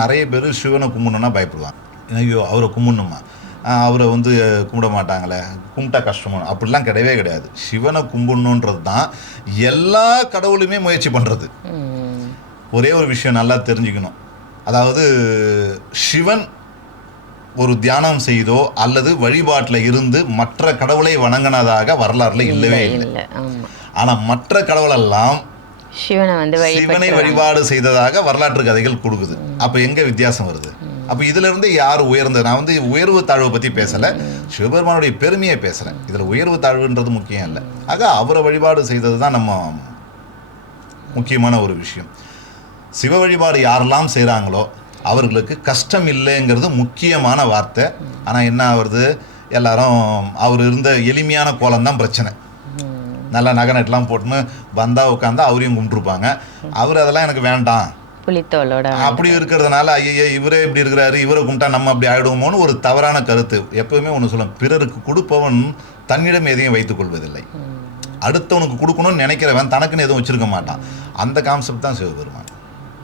நிறைய பேர் சிவனை கும்பிடணுன்னா பயப்படுவாங்க. ஐயோ அவரை கும்பிடணுமா? அவரை வந்து கும்பிட மாட்டாங்களே கும்பிட்டா கஷ்டமா? அப்படிலாம் கிடையவே கிடையாது. சிவனை கும்பிடணுன்றது தான் எல்லா கடவுளுமே முயற்சி பண்ணுறது. ஒரே ஒரு விஷயம் நல்லா தெரிஞ்சுக்கணும். அதாவது சிவன் ஒரு தியானம் செய்தோ அல்லது வழிபாட்டில் இருந்து மற்ற கடவுளை வணங்கினதாக வரலாறுல இல்லவே இல்லை ஆனால் மற்ற கடவுளெல்லாம் சிவனை வந்து சிவனை வழிபாடு செய்ததாக வரலாற்று கதைகள் கொடுக்குது அப்போ எங்க வித்தியாசம் வருது? அப்போ இதுல இருந்து யார் உயர்ந்தது நான் வந்து உயர்வு தாழ்வை பத்தி பேசல. சிவபெருமானுடைய பெருமையை பேசுறேன். இதுல உயர்வு தாழ்வுன்றது முக்கியம் இல்லை. ஆக அவரை வழிபாடு செய்தது தான் நம்ம முக்கியமான ஒரு விஷயம். சிவ வழிபாடு யாரெல்லாம் செய்கிறாங்களோ அவர்களுக்கு கஷ்டம் இல்லைங்கிறது முக்கியமான வார்த்தை. ஆனால் என்ன ஆகுறது? எல்லாரும் அவர் இருந்த எளிமையான கோலம் தான் பிரச்சனை. நல்லா நகை நட்டுலாம் போட்டுன்னு வந்தா உட்காந்தா அவரையும் கும்பிட்டுருப்பாங்க. அவர் அதெல்லாம் எனக்கு வேண்டாம். புலித்தோலோட அப்படி இருக்கிறதுனால ஐயோ இவரே இப்படி இருக்கிறாரு இவரை கும்பிட்டா நம்ம அப்படி ஆயிடுவோமோன்னு ஒரு தவறான கருத்து. எப்பவுமே ஒன்று சொல்லுவேன் பிறருக்கு கொடுப்பவன் தன்னிடம் எதையும் வைத்துக் கொள்வதில்லை. அடுத்தவனுக்கு கொடுக்கணும்னு நினைக்கிறவன் தனக்குன்னு எதுவும் வச்சிருக்க மாட்டான். அந்த கான்செப்ட் தான் சிவபெருமான்.